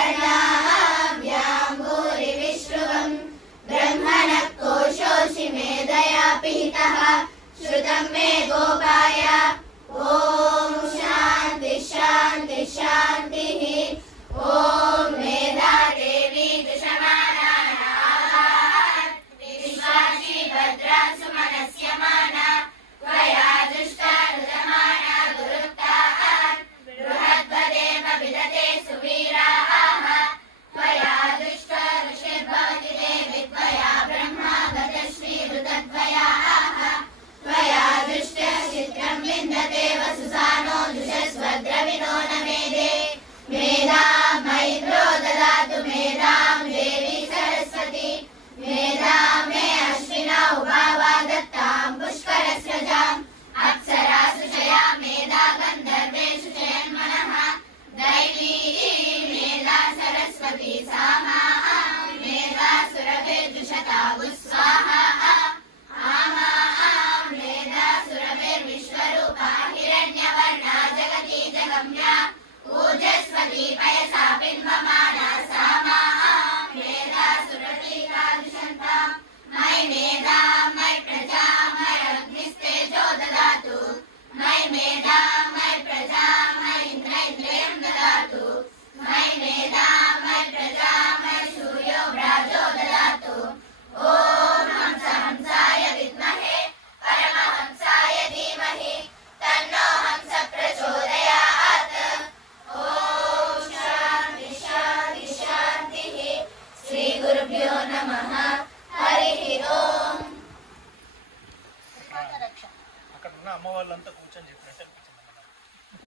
कर्णाभ्यां भूरिविश्रुवम् ब्रह्मणः कोशोऽसि मेधया पिहितः श्रुतं मे गोपाय ॐ शान्ति शान्ति शान्तिः ॐ मेधा देवी दुषमानाः विश्वासी भद्रा सुमनस्यमाना त्वया दुष्टानुदमाना गुरुक्ताः बृहद्वदेव विदते सुवीराः त्वया दुष्ट ऋषिर्भवति देवि त्वया ब्रह्मा गतश्रीरुतद्वयाः त्वया दुष्टः चित्रं विन्दते वसुसानो दुषस्वद्रविणो न मेधे मेधां मयिन्द्रो ददातु मेधां देवी सरस्वती मेधां मे अश्विना उभावा दत्तां पुष्करस्रजाम् अप्सरासु चया मेधा गन्धर्वेषु चयन्मनः दैवी मेधा सरस्वती सामा मेधा सुरभिर्जुषता स्वाहा आमा मेधा सुरभिर्विश्वरूपा हिरण्यवर्णा जगती जगम्या ऊर्जस्वती पयसा बिम्बमाना सामा मेधा सुरतीका दुषन्ता मयि मेधा मयि प्रजा मयि अग्निस्तेजो ददातु मयि मेधा मयि प्रजा मयि इन्द्रेन्द्रियं ददातु मयि मेधा मयि प्रजा मयि सूर्यो व्राजो ददातु ॐ हंसाय विद्महे परमहंसाय धीमहि तन्नो हंस प्रचोदयात् ॐ शान्ति शान्ति शान्तिः श्रीगुरुभ्यो नमः हरिः ओम् అక్కడ ఉన్న అమ్మ వాళ్ళంతా కూర్చొని చెప్పినట్టే